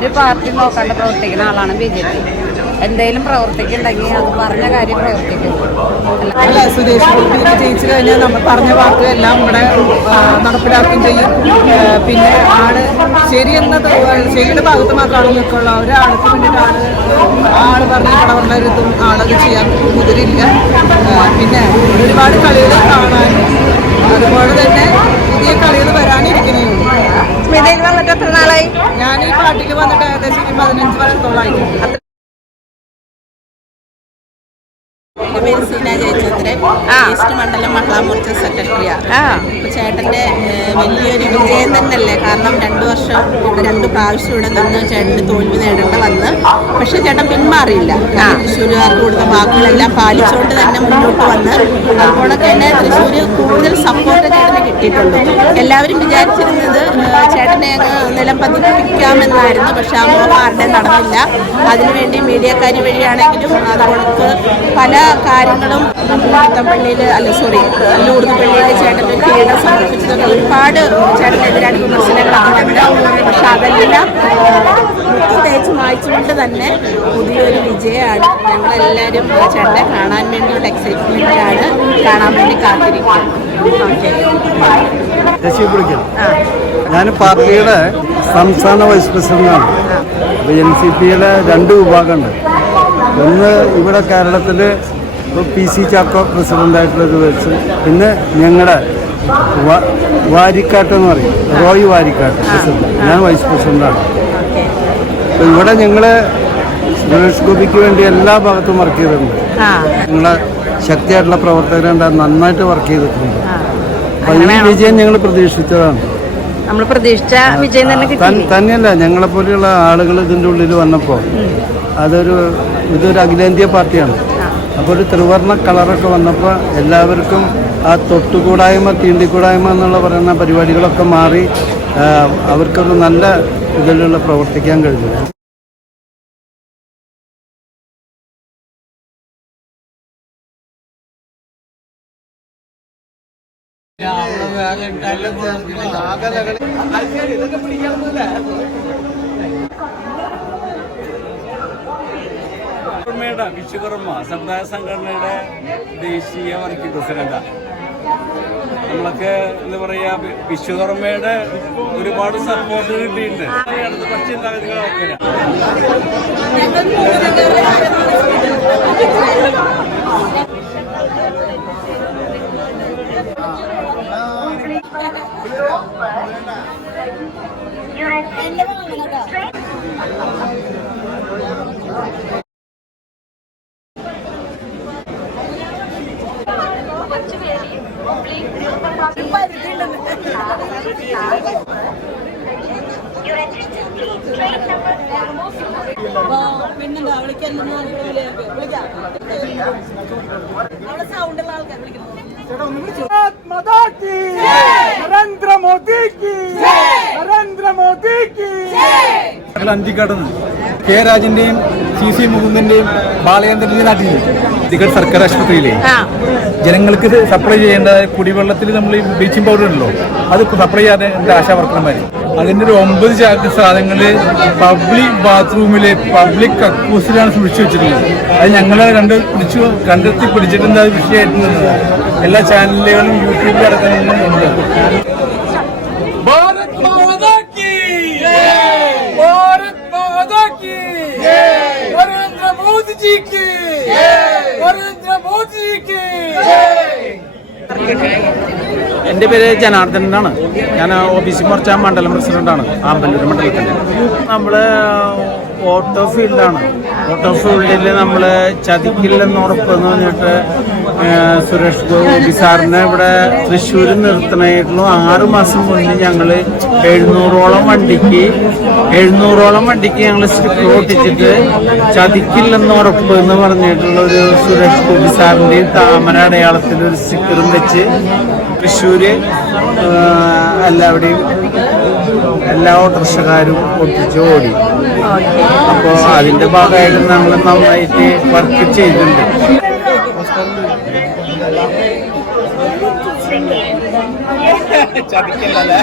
ഒരു പാർട്ടി നോക്കാണ്ട് പ്രവർത്തിക്കുന്ന ആളാണ് BJP. എന്തെങ്കിലും പ്രവർത്തിക്കുന്നുണ്ടെങ്കിൽ അത് പറഞ്ഞ കാര്യം പ്രവർത്തിക്കും. അല്ല, സുരേഷ് ഗോപി ജയിച്ചു കഴിഞ്ഞാൽ നമ്മൾ പറഞ്ഞ വാക്കുകളെല്ലാം ഇവിടെ നടപ്പിലാക്കുകയും ചെയ്യും. പിന്നെ ആള് ശരിയുടെ ഭാഗത്ത് മാത്രമാണ് നിൽക്കുള്ള ഒരാൾക്ക് വേണ്ടിയിട്ട് ആള് പറഞ്ഞ കടവള്ളരുത്തും ആളത് ചെയ്യാൻ മുതിരില്ല. പിന്നെ ഒരുപാട് കളികൾ കാണാൻ, അതുപോലെ തന്നെ പുതിയ കളികൾ വരാനിരിക്കുന്നേ. ഞാൻ ഈ പാർട്ടിക്ക് വന്നിട്ട് ഏകദേശം 15 വർഷത്തോളായിട്ടുണ്ട്. എൻ്റെ പേര് സീന ജയചന്ദ്രൻ, ഈസ്റ്റ് മണ്ഡലം മഹിളാ മോർച്ച സെക്രട്ടറിയാണ്. അപ്പോൾ ചേട്ടൻ്റെ വലിയൊരു വിജയം തന്നെയല്ലേ. കാരണം 2 വർഷം ഇവിടെ 2 പ്രാവശ്യം ഇവിടെ നിന്ന് ചേട്ടന് തോൽവി നേടേണ്ട വന്ന്, പക്ഷേ ചേട്ടൻ പിന്മാറിയില്ല. തൃശ്ശൂരുകാർക്ക് കൊടുത്ത വാക്കുകളെല്ലാം പാലിച്ചുകൊണ്ട് തന്നെ മുന്നോട്ട് വന്ന്, അതുപോലെ തന്നെ തൃശ്ശൂർ കൂടുതൽ സപ്പോർട്ട് ചേട്ടന് കിട്ടിയിട്ടുണ്ട്. എല്ലാവരും വിചാരിച്ചിരുന്നത് ചേട്ടനെ അങ്ങ് നിലം പതിപ്പിക്കാമെന്നായിരുന്നു, പക്ഷെ ആ മോഹം ആരുടെയും നടന്നില്ല. അതിനുവേണ്ടി മീഡിയക്കാർ വഴിയാണെങ്കിലും അതുകൊണ്ട് പല കാര്യങ്ങളും പള്ളിയിൽ ലൂർദ് പള്ളിയിൽ ചേട്ടൻ്റെ കിരീടം സമർപ്പിച്ചതൊക്കെ ഒരുപാട് ചേട്ടനെതിരായിട്ട് വിമർശനങ്ങളൊക്കെ വന്നു. പക്ഷെ അതെല്ലാം തേച്ച് മായ്ച്ചുകൊണ്ട് തന്നെ പുതിയൊരു വിജയമാണ്. ഞങ്ങളെല്ലാവരും ചേട്ടനെ കാണാൻ വേണ്ടിയുള്ള എക്സൈറ്റ്മെൻറ്റാണ്, കാണാൻ വേണ്ടി കാത്തിരിക്കും. ഞാൻ പാർട്ടിയുടെ സംസ്ഥാന വൈസ് പ്രസിഡന്റാണ്. അപ്പോൾ NCPയുടെ 2 വിഭാഗമുണ്ട്. ഒന്ന് ഇവിടെ കേരളത്തിൽ PC ചാക്കോ പ്രസിഡൻ്റായിട്ടുള്ളൊരു വെച്ച്, പിന്നെ ഞങ്ങളുടെ വാരിക്കാട്ട് എന്ന് പറയും, റോയ് വാരിക്കാട്ട് പ്രസിഡന്റ്, ഞാൻ വൈസ് പ്രസിഡൻ്റാണ്. അപ്പോൾ ഇവിടെ ഞങ്ങൾ സുരേഷ് ഗോപിക്ക് വേണ്ടി എല്ലാ ഭാഗത്തും വർക്ക് ചെയ്തിട്ടുണ്ട്. ഞങ്ങളെ ശക്തിയായിട്ടുള്ള പ്രവർത്തകരുണ്ട്, നന്നായിട്ട് വർക്ക് ചെയ്തിട്ടുണ്ട്. അപ്പോൾ ഈ വിജയം ഞങ്ങൾ പ്രതീക്ഷിച്ചതാണ്. നമ്മൾ പ്രതീക്ഷിച്ച വിജയം തന്നെയല്ല, ഞങ്ങളെപ്പോലെയുള്ള ആളുകൾ ഇതിൻ്റെ ഉള്ളിൽ വന്നപ്പോൾ ഇതൊരു അഖിലേന്ത്യാ പാർട്ടിയാണ്. അപ്പോൾ ഒരു ത്രിവർണ്ണ കളറൊക്കെ വന്നപ്പോൾ എല്ലാവർക്കും ആ തൊട്ടുകൂടായ്മ തീണ്ടിക്കൂടായ്മ എന്നുള്ള പറയുന്ന പരിപാടികളൊക്കെ മാറി അവർക്കൊരു നല്ല ഇതിലുള്ള പ്രവർത്തിക്കാൻ കഴിഞ്ഞു. വിശ്വകർമ്മ സമുദായ സംഘടനയുടെ ദേശീയ വർക്കിംഗ് പ്രസിഡന്റാണ്. നമ്മളൊക്കെ എന്താ പറയാ, വിശ്വകർമ്മയുടെ ഒരുപാട് സപ്പോർട്ട് കിട്ടിയിട്ടുണ്ട്. ഇടതുപക്ഷ ചിന്താഗതികളൊക്കെ പിന്നെന്താ വിളിക്കാൻ സൗണ്ടുള്ള ആൾക്കാർ വിളിക്കുന്നു. നരേന്ദ്ര മോദിക്ക് അന്തിക്കടന്ന് കെ രാജന്റെയും CC മുകുന്ദന്റെയും ബാലചന്ദ്രന്റെയും നാട്ടിൽ അന്തിക്കട് സർക്കാർ ആശുപത്രിയിലെ ജനങ്ങൾക്ക് സപ്ലൈ ചെയ്യേണ്ട കുടിവെള്ളത്തിൽ നമ്മൾ ഈ ബ്ലീച്ചിങ് പൗഡർ ഉണ്ടല്ലോ, അത് സപ്ലൈ ചെയ്യാതെ എൻ്റെ ആശാവർക്കർമാർ അതിൻ്റെ ഒരു 9 ചാക്ക് സാധനങ്ങൾ പബ്ലിക് ബാത്റൂമിലെ പബ്ലിക് കക്കൂസിലാണ് സൂക്ഷിച്ചു വെച്ചിട്ടുള്ളത്. അത് ഞങ്ങളെ കണ്ടെത്തി പിടിച്ചിട്ടുണ്ട്. അത് വിഷയമായിട്ടുള്ളത് എല്ലാ ചാനലുകളും യൂട്യൂബിൽ അടക്കുന്നുണ്ട്. എൻ്റെ പേര് ജനാർദ്ദൻ എന്നാണ്. ഞാൻ OBC മോർച്ച മണ്ഡലം പ്രസിഡന്റാണ്, ആമ്പല്ലൂർ മണ്ഡലത്തിൻ്റെ. നമ്മൾ ഓട്ടോ ഫീൽഡാണ്. ഓട്ടോ ഫീൽഡിൽ നമ്മൾ ചതിക്കില്ലെന്ന് ഉറപ്പെന്ന് പറഞ്ഞിട്ട് സുരേഷ് ഗോപി സാറിനെ ഇവിടെ തൃശ്ശൂർ നിർത്തണമായിട്ടുള്ളൂ. 6 മാസം മുന്നേ ഞങ്ങൾ 700ഓളം വണ്ടിക്ക് ഞങ്ങൾ സ്റ്റിക്കർ ഒട്ടിച്ചിട്ട് ചതിക്കില്ലെന്ന് ഉറപ്പ് എന്ന് പറഞ്ഞിട്ടുള്ള ഒരു സുരേഷ് ഗോപി സാറിൻ്റെയും താമര അടയാളത്തിലൊരു സ്റ്റിക്കറും വെച്ച് തൃശ്ശൂര് എല്ലാവിടെയും എല്ലാ ഓട്ടോറിക്ഷക്കാരും ഒട്ടിച്ച് ഓടി. അപ്പോൾ അതിൻ്റെ ഭാഗമായിട്ട് ഞങ്ങൾ നന്നായിട്ട് വർക്ക് ചെയ്തിട്ടുണ്ട്. ചതിക്കല്ലേ